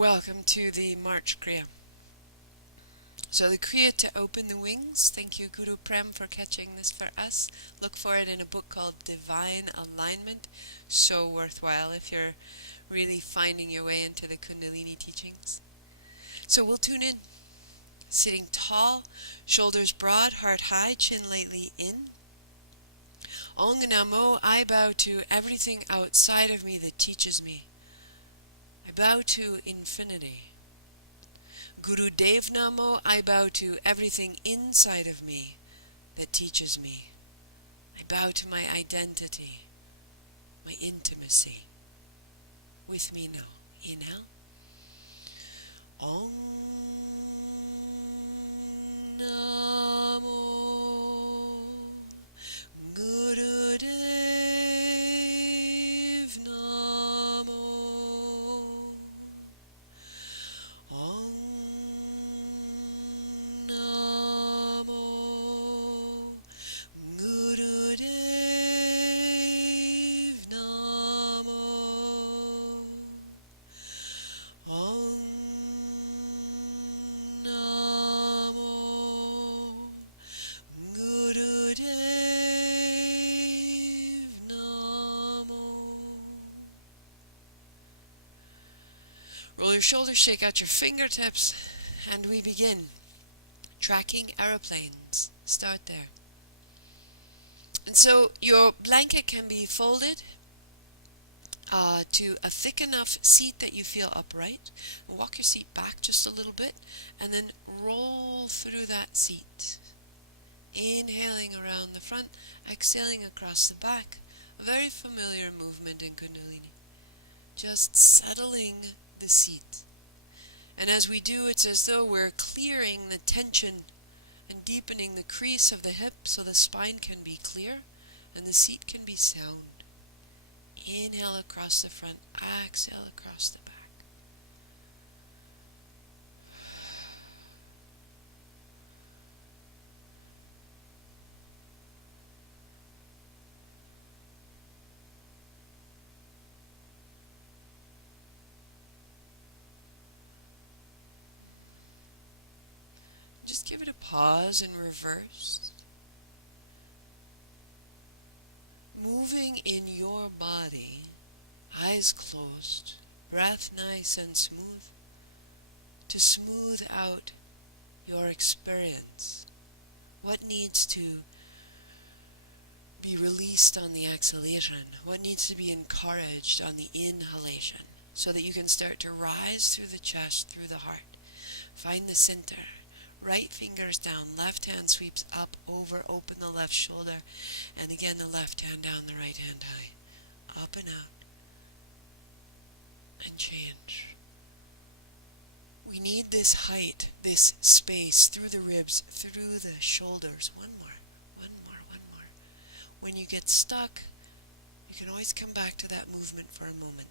Welcome to the March Kriya. So the Kriya to open the wings. Thank you Guru Prem for catching this for us. Look for it in a book called Divine Alignment. So worthwhile if you're really finding your way into the Kundalini teachings. So we'll tune in. Sitting tall, shoulders broad, heart high, chin lightly in. Ong Namo, I bow to everything outside of me that teaches me. I bow to infinity. Guru Dev Namo, I bow to everything inside of me that teaches me. I bow to my identity, my intimacy. With me now. Inhale. Om Namo Guru Dev Namo. Om Namo Guru Dev Namo. Om Namo Guru Dev Namo. Roll your shoulders, shake out your fingertips, and we begin. Tracking aeroplanes. Start there. And so your blanket can be folded to a thick enough seat that you feel upright. Walk your seat back just a little bit, and then roll through that seat. Inhaling around the front, exhaling across the back. A very familiar movement in Kundalini. Just settling the seat. And as we do, it's as though we're clearing the tension and deepening the crease of the hip so the spine can be clear and the seat can be sound. Inhale across the front, exhale across the back. Just give it a pause and reverse. Moving in your body, eyes closed, breath nice and smooth, to smooth out your experience. What needs to be released on the exhalation? What needs to be encouraged on the inhalation? So that you can start to rise through the chest, through the heart. Find the center. Right fingers down, left hand sweeps up, over, open the left shoulder, and again the left hand down, the right hand high. Up and out. And change. We need this height, this space, through the ribs, through the shoulders. One more, one more, one more. When you get stuck, you can always come back to that movement for a moment.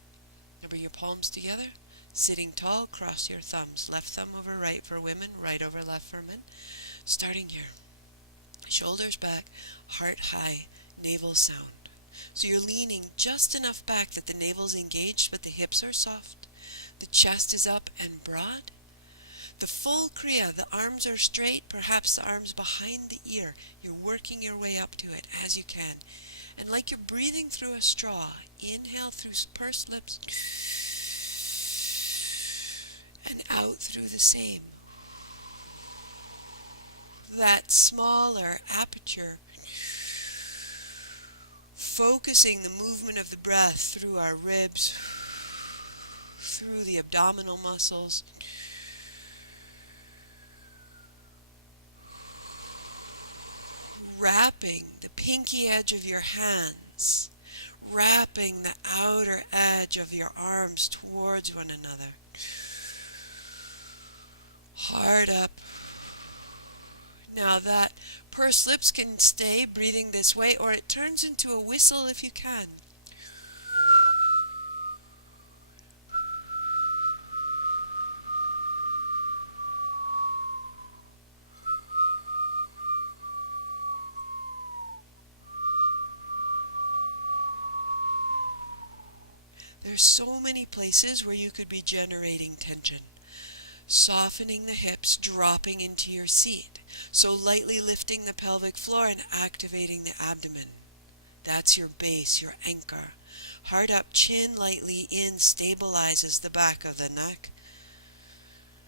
Now bring your palms together. Sitting tall, cross your thumbs. Left thumb over right for women, right over left for men. Starting here. Shoulders back, heart high, navel sound. So you're leaning just enough back that the navel's engaged, but the hips are soft. The chest is up and broad. The full Kriya, the arms are straight, perhaps the arms behind the ear. You're working your way up to it as you can. And like you're breathing through a straw, inhale through pursed lips, and out through the same. That smaller aperture, focusing the movement of the breath through our ribs, through the abdominal muscles, wrapping the pinky edge of your hands, wrapping the outer edge of your arms towards one another. Heart up. Now that pursed lips can stay breathing this way, or it turns into a whistle if you can. There's so many places where you could be generating tension. Softening the hips, dropping into your seat. So lightly lifting the pelvic floor and activating the abdomen. That's your base, your anchor. Heart up, chin lightly in, stabilizes the back of the neck.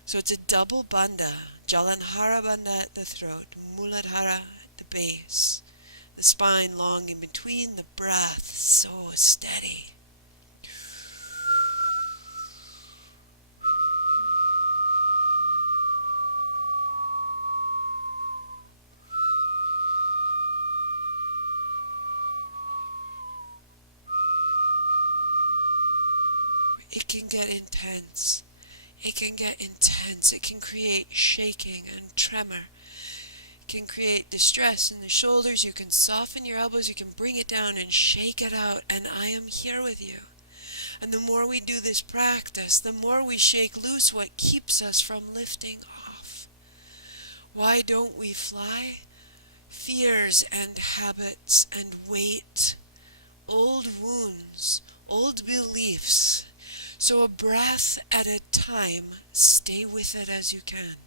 So it's a double bandha. Jalanhara bandha at the throat, Muladhara at the base. The spine long in between, the breath so steady. It can get intense. It can get intense. It can create shaking and tremor. It can create distress in the shoulders. You can soften your elbows. You can bring it down and shake it out. And I am here with you. And the more we do this practice, the more we shake loose what keeps us from lifting off. Why don't we fly? Fears and habits and weight, old wounds, old beliefs. So a breath at a time, stay with it as you can.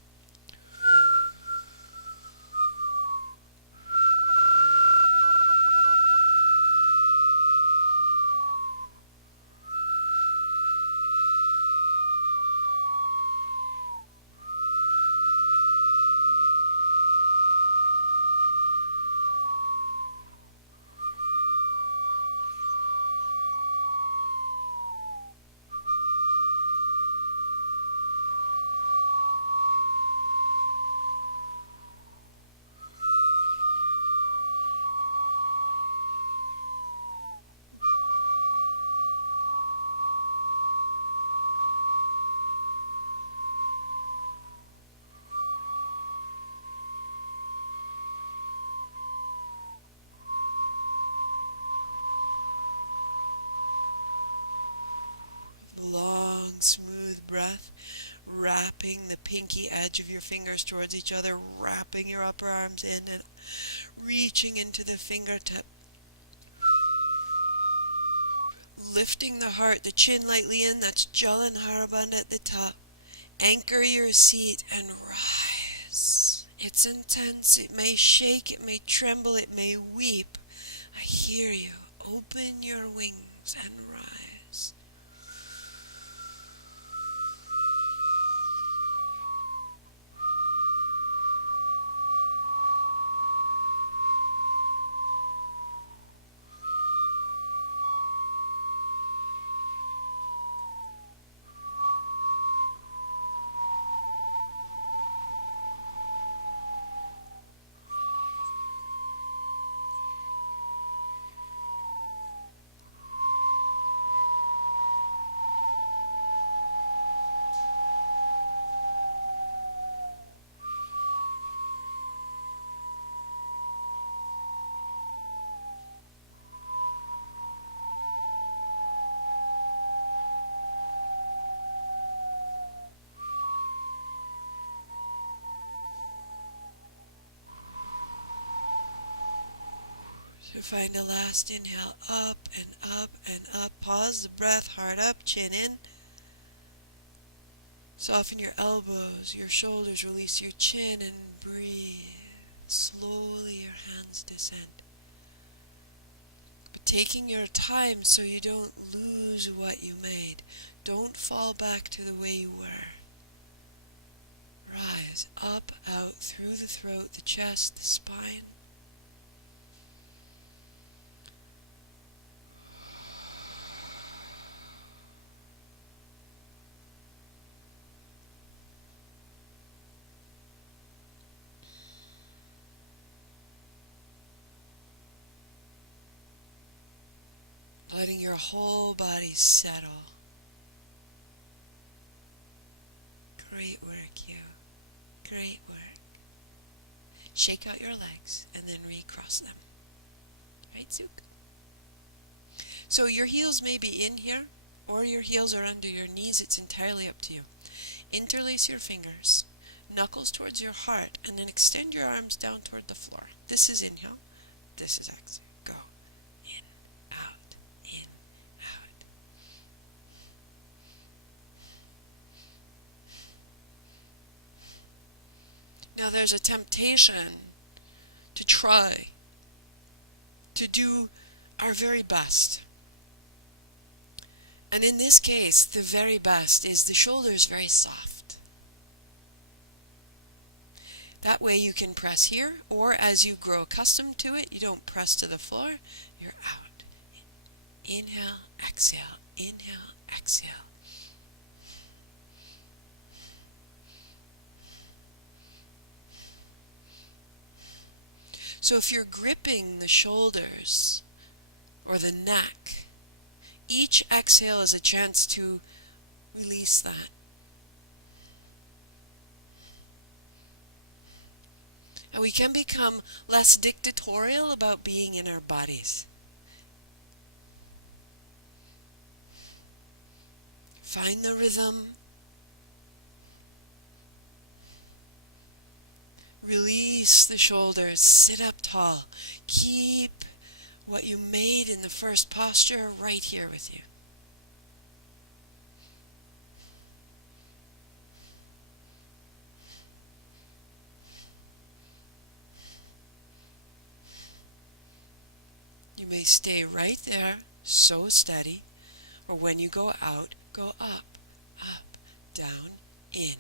Long, smooth breath, wrapping the pinky edge of your fingers towards each other, wrapping your upper arms in and reaching into the fingertip. Lifting the heart, the chin lightly in, that's Jalanhara bandha at the top. Anchor your seat and rise. It's intense, it may shake, it may tremble, it may weep. I hear you. Open your wings and rise. So find a last inhale, up and up and up. Pause the breath, heart up, chin in. Soften your elbows, your shoulders, release your chin and breathe. Slowly your hands descend. But taking your time so you don't lose what you made. Don't fall back to the way you were. Rise up, out, through the throat, the chest, the spine. Letting your whole body settle. Great work, you. Great work. Shake out your legs and then recross them. Right, Zook? So your heels may be in here or your heels are under your knees. It's entirely up to you. Interlace your fingers, knuckles towards your heart, and then extend your arms down toward the floor. This is inhale. This is exhale. Go. In, out, in, out. there's a temptation to try to do our very best. And in this case, the very best is the shoulders very soft. That way you can press here, or as you grow accustomed to it, you don't press to the floor, you're out. Inhale, exhale, inhale, exhale. So if you're gripping the shoulders or the neck, each exhale is a chance to release that. And we can become less dictatorial about being in our bodies. Find the rhythm. Release the shoulders. Sit up tall. Keep what you made in the first posture right here with you. You may stay right there, so steady, or when you go out, go up, down, in.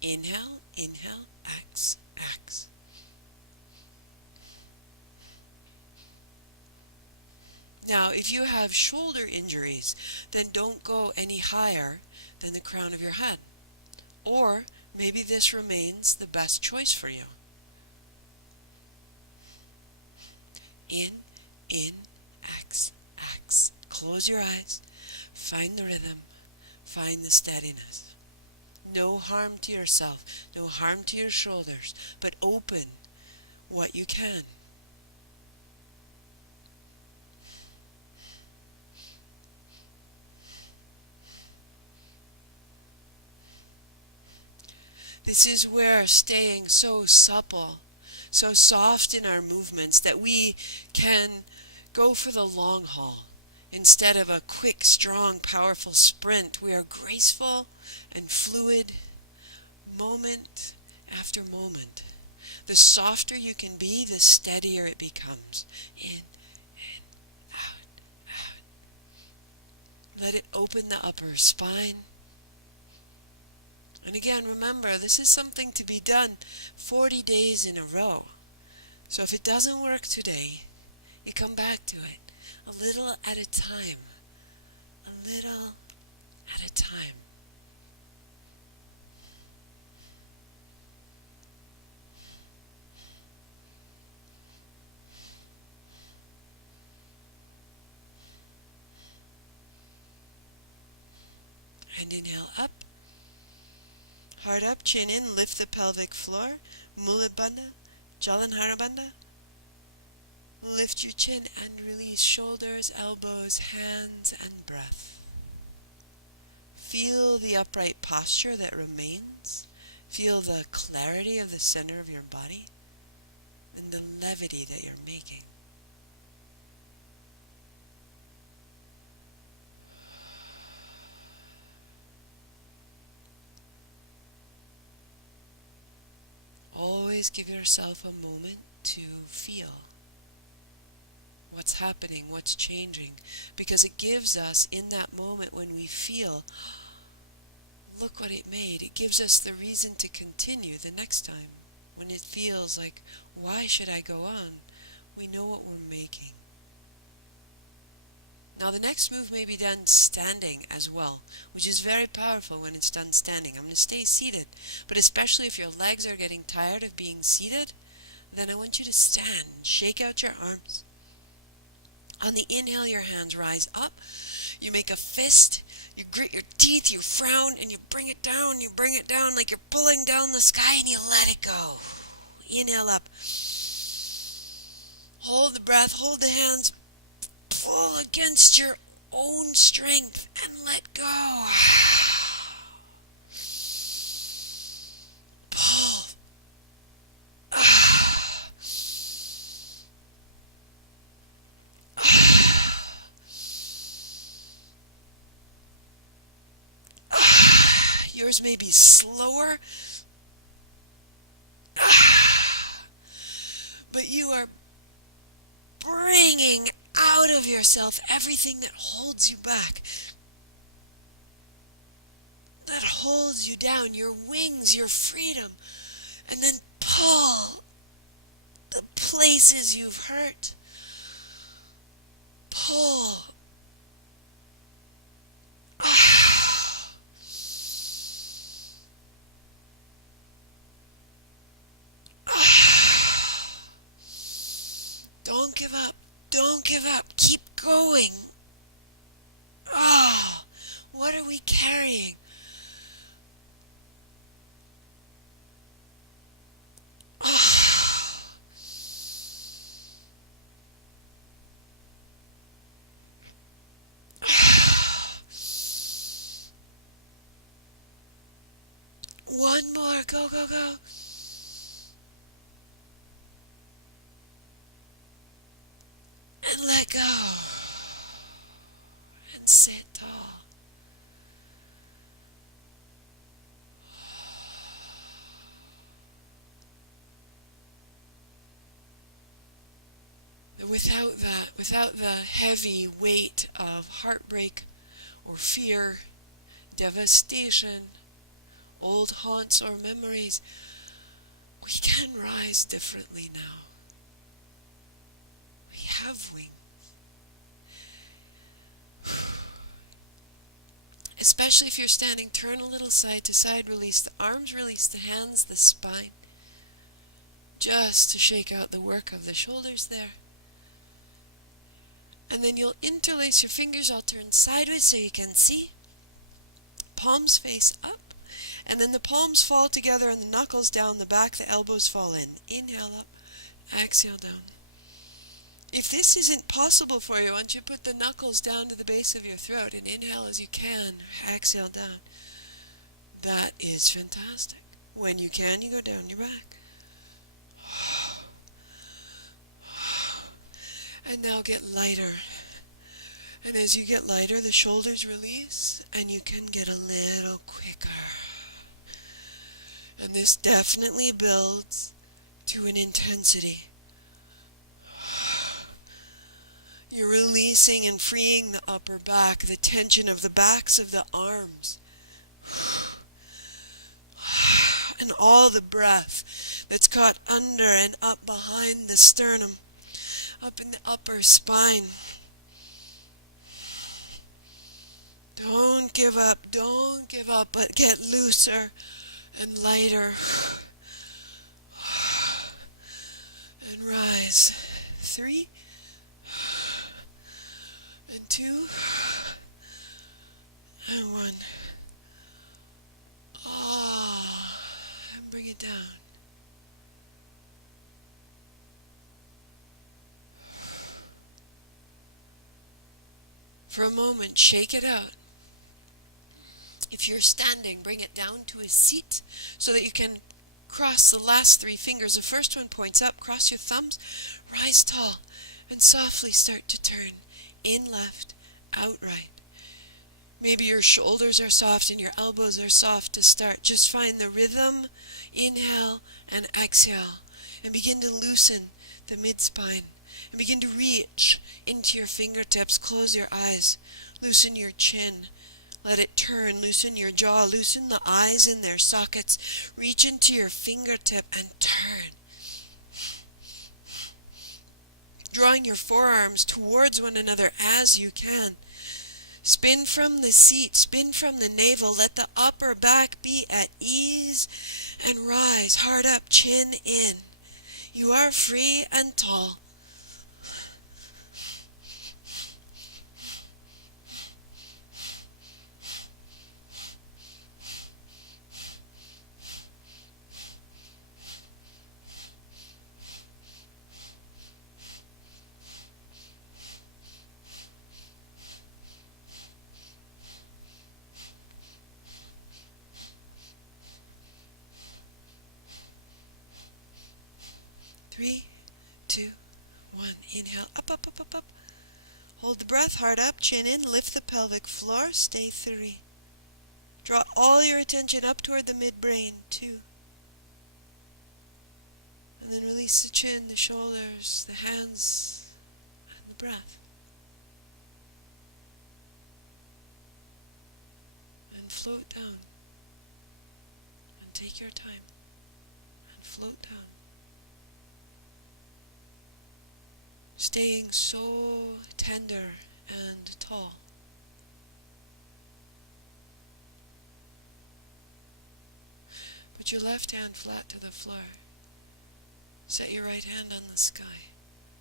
Inhale, inhale, X, X. Now, if you have shoulder injuries, then don't go any higher than the crown of your head. Or maybe this remains the best choice for you. In, X, X. Close your eyes. Find the rhythm. Find the steadiness. No harm to yourself. No harm to your shoulders. But open what you can. This is where staying so supple, so soft in our movements, that we can go for the long haul. Instead of a quick, strong, powerful sprint, we are graceful and fluid, moment after moment. The softer you can be, the steadier it becomes. In, out, out. Let it open the upper spine. And again, remember, this is something to be done 40 days in a row. So if it doesn't work today, you come back to it a little at a time. A little at a time. And inhale up. Heart up, chin in, lift the pelvic floor. Mula Bandha, Jalanhara Bandha. Lift your chin and release shoulders, elbows, hands, and breath. Feel the upright posture that remains. Feel the clarity of the center of your body and the levity that you're making. Always give yourself a moment to feel what's happening, what's changing, because it gives us, in that moment when we feel, look what it made, it gives us the reason to continue the next time. When it feels like, why should I go on? We know what we're making. Now the next move may be done standing as well, which is very powerful when it's done standing. I'm going to stay seated, but especially if your legs are getting tired of being seated, then I want you to stand, shake out your arms. On the inhale, your hands rise up, you make a fist, you grit your teeth, you frown, and you bring it down like you're pulling down the sky, and you let it go. Inhale up. Hold the breath, hold the hands, pull against your own strength and let go. Pull. Yours may be slower. but you are bringing out of yourself everything that holds you back, that holds you down, your wings, your freedom, and then pull the places you've hurt. Pull. Don't give up. Don't give up. Keep going. What are we carrying? One more. Go, go, go. And let go. And sit tall. Without the heavy weight of heartbreak or fear, devastation, old haunts or memories, we can rise differently now. We have wings. Especially if you're standing, turn a little side to side, release the arms, release the hands, the spine, just to shake out the work of the shoulders there. And then you'll interlace your fingers. I'll turn sideways so you can see. Palms face up. And then the palms fall together and the knuckles down the back, the elbows fall in. Inhale up, exhale down. If this isn't possible for you, why don't you put the knuckles down to the base of your throat and inhale as you can, exhale down. That is fantastic. When you can, you go down your back. And now get lighter. And as you get lighter, the shoulders release and you can get a little quicker. And this definitely builds to an intensity. You're releasing and freeing the upper back, the tension of the backs of the arms. And all the breath that's caught under and up behind the sternum, up in the upper spine. Don't give up, but get looser and lighter. And rise. 3 and 2 and 1. And bring it down. For a moment, shake it out. If you're standing, bring it down to a seat so that you can cross the last 3 fingers. The first one points up, cross your thumbs, rise tall, and softly start to turn in left, out right. Maybe your shoulders are soft and your elbows are soft to start. Just find the rhythm, inhale and exhale, and begin to loosen the mid-spine. And begin to reach into your fingertips. Close your eyes. Loosen your chin. Let it turn. Loosen your jaw. Loosen the eyes in their sockets. Reach into your fingertip and turn. Drawing your forearms towards one another as you can. Spin from the seat. Spin from the navel. Let the upper back be at ease. And rise. Heart up. Chin in. You are free and tall. Three, 2, 1. Inhale. Up, up, up, up, up. Hold the breath. Heart up. Chin in. Lift the pelvic floor. Stay 3. Draw all your attention up toward the midbrain. 2. And then release the chin, the shoulders, the hands, and the breath. And float down. And take your time. And float down. Staying so tender and tall. Put your left hand flat to the floor. Set your right hand on the sky.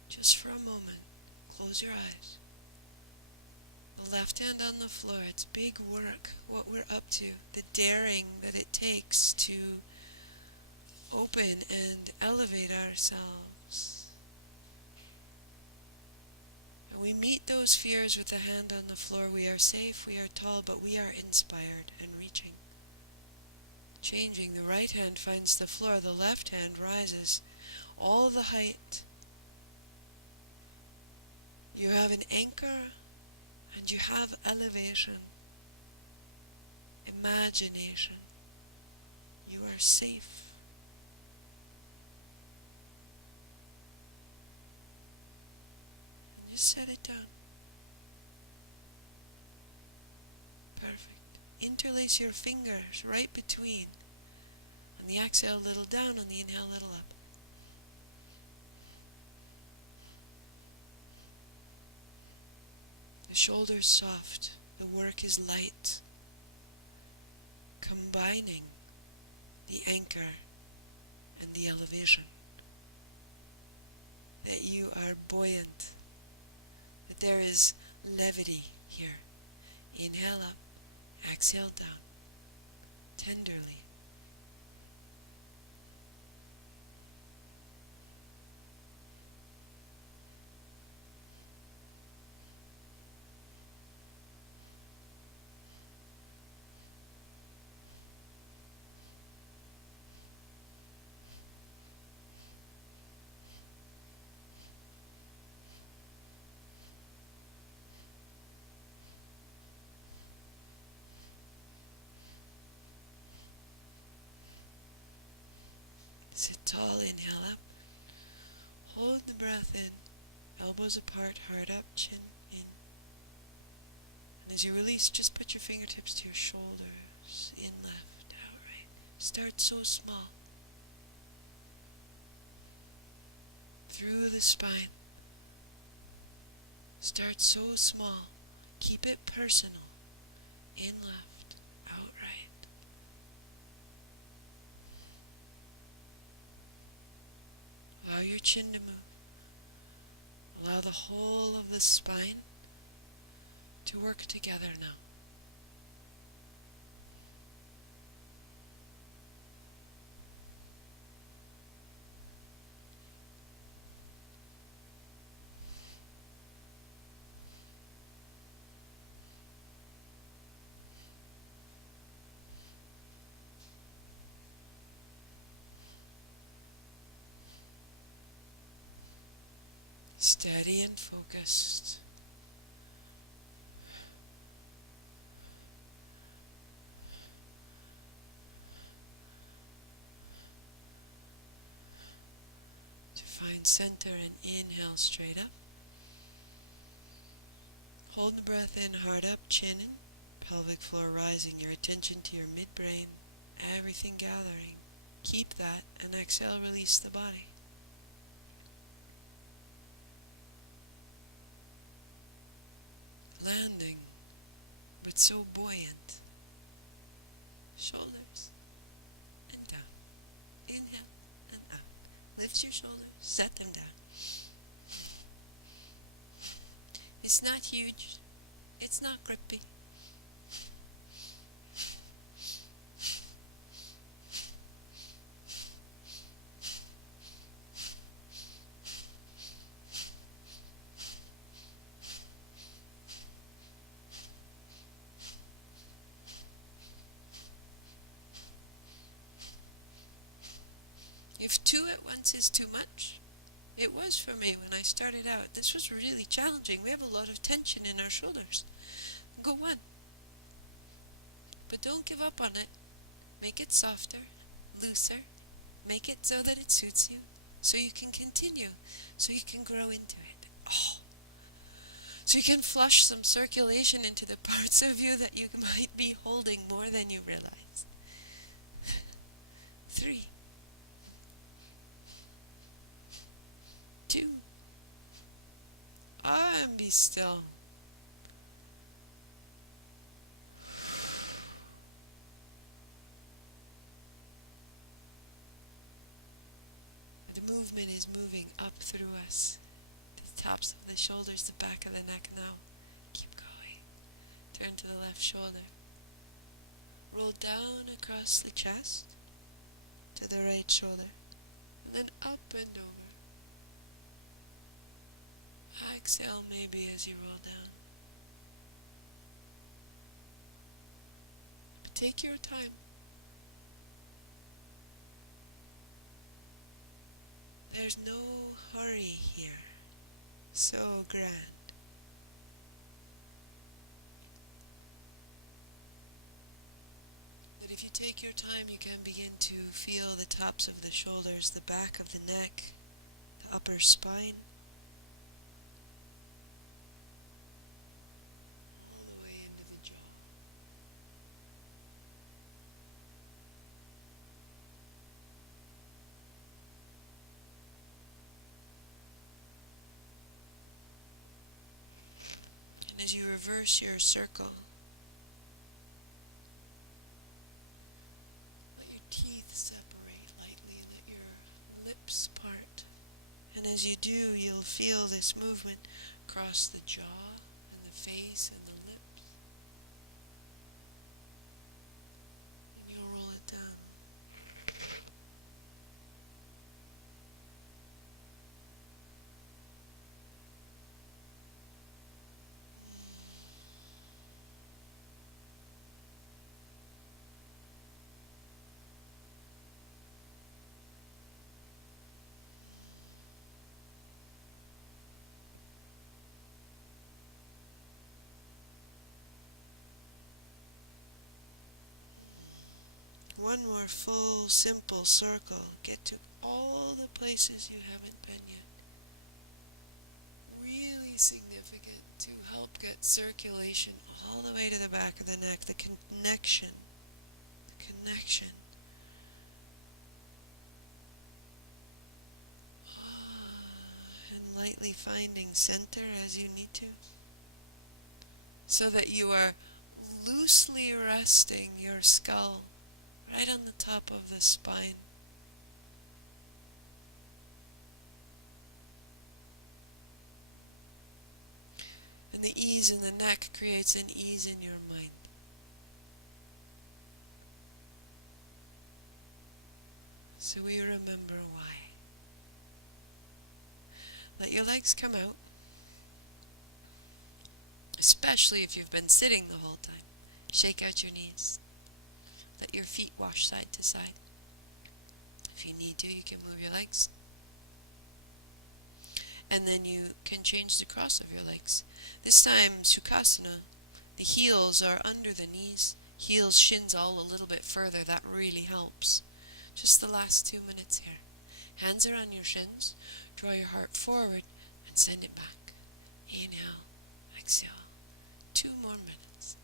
Just for a moment. Close your eyes. The left hand on the floor. It's big work, what we're up to. The daring that it takes to open and elevate ourselves. And we meet those fears with the hand on the floor. We are safe, we are tall, but we are inspired and reaching. Changing, the right hand finds the floor, the left hand rises all the height. You have an anchor and you have elevation, imagination. You are safe. And just set it down. Perfect. Interlace your fingers right between. On the exhale, a little down. On the inhale, a little up. The shoulders soft. The work is light. Combining the anchor and the elevation. That you are buoyant. That there is levity here. Inhale up. Exhale down. Tenderly. Sit tall, inhale up. Hold the breath in. Elbows apart, heart up, chin in. And as you release, just put your fingertips to your shoulders. In, left, out, right. Start so small. Through the spine. Start so small. Keep it personal. In, left, out, right. Allow your chin to move. Allow the whole of the spine to work together now. Steady and focused. To find center and inhale straight up. Hold the breath in, heart up, chin in, pelvic floor rising, your attention to your midbrain, everything gathering. Keep that and exhale, release the body. Landing, but so buoyant. Shoulders and down. Inhale and up. Lift your shoulders, set them down. It's not huge. It's not grippy. If two at once is too much, it was for me when I started out. This was really challenging. We have a lot of tension in our shoulders. Go one. But don't give up on it. Make it softer, looser. Make it so that it suits you. so you can continue, so you can grow into it. Oh. So you can flush some circulation into the parts of you that you might be holding more than you realize. 3, 2, and be still. The movement is moving up through us. The tops of the shoulders, the back of the neck now. Keep going. Turn to the left shoulder. Roll down across the chest to the right shoulder. And then up and over. Exhale maybe as you roll down. But take your time. There's no hurry here. So grand. That if you take your time, you can begin to feel the tops of the shoulders, the back of the neck, the upper spine. All the way into the jaw. And as you reverse your circle, let your teeth separate lightly, let your lips part. And as you do, you'll feel this movement across the jaw and the face and the lips. And you'll roll it down. One more full, simple circle. Get to all the places you haven't been yet. Really significant to help get circulation all the way to the back of the neck. The connection. The connection. And lightly finding center as you need to. So that you are loosely resting your skull right on the top of the spine. And the ease in the neck creates an ease in your mind. So we remember why. Let your legs come out, especially if you've been sitting the whole time. Shake out your knees. Let your feet wash side to side. If you need to, you can move your legs. And then you can change the cross of your legs. This time, Sukhasana, the heels are under the knees. Heels, shins all a little bit further. That really helps. Just the last 2 minutes here. Hands are on your shins. Draw your heart forward and send it back. Inhale, exhale. 2 more minutes.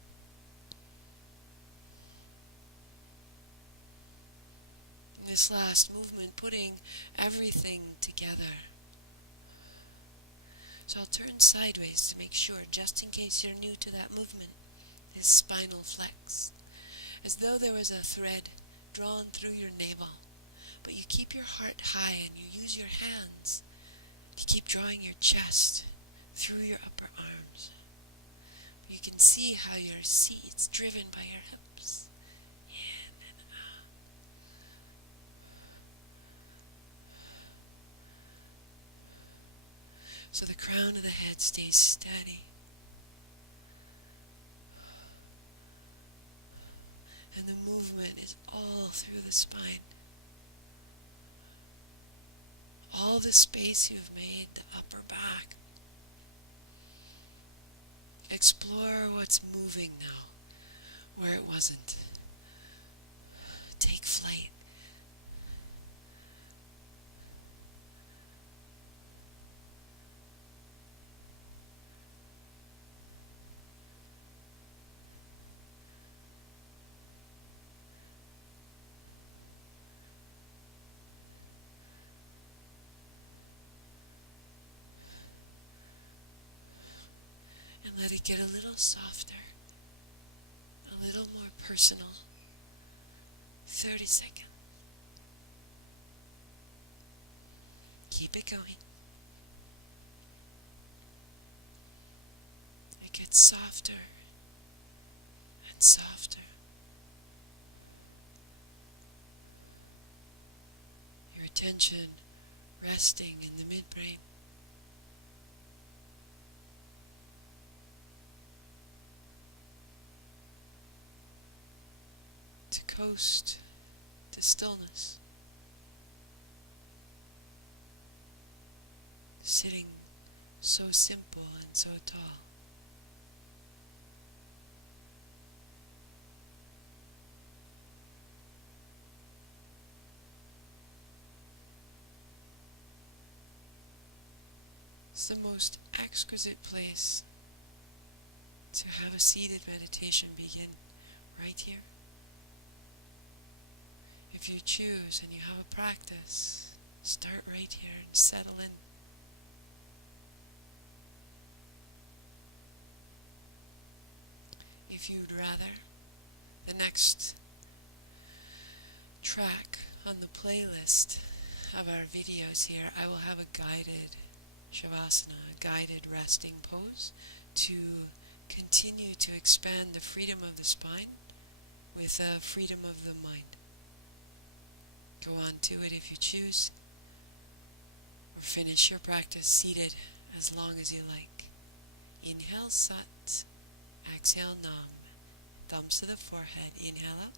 This last movement, putting everything together. So I'll turn sideways to make sure, just in case you're new to that movement, this spinal flex. As though there was a thread drawn through your navel, but you keep your heart high and you use your hands to keep drawing your chest through your upper arms. You can see how your seat's driven by your hips. In and out. So the crown of the head stays steady. And the movement is all through the spine. All the space you've made, the upper back. Explore what's moving now, where it wasn't. Take flight. And let it get a little softer, a little more personal. 30 seconds. Keep it going. It gets softer and softer. Your attention resting in the midbrain. To coast to stillness. Sitting so simple and so tall. It's the most exquisite place to have a seated meditation begin, right here. If you choose and you have a practice, start right here and settle in. If you'd rather, the next track on the playlist of our videos here, I will have a guided Shavasana, a guided resting pose to continue to expand the freedom of the spine with the freedom of the mind. Go on to it if you choose, or finish your practice seated as long as you like. Inhale Sat, exhale Nam, thumbs to the forehead, inhale up.